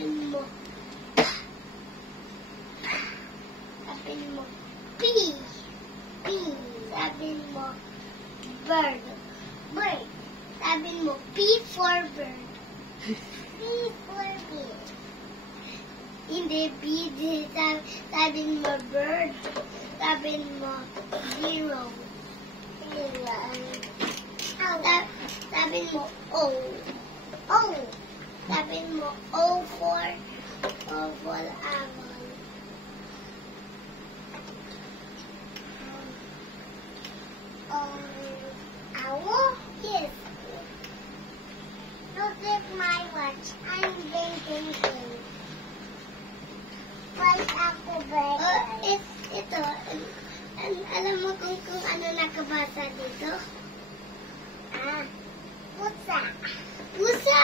Sabihin mo. Sabihin mo. P. P. Sabihin mo. Bird. Bird. Sabihin mo. P for bird. P for bird. Hindi, B. Sabihin mo bird. Sabihin mo 0. Sabihin mo O. O. Sabihin mo O for apple. Owl? Yes. Look at my watch. I'm thinking. What's after breakfast? Ito. Alam mo kung ano nakabasa dito? Pusa. Pusa?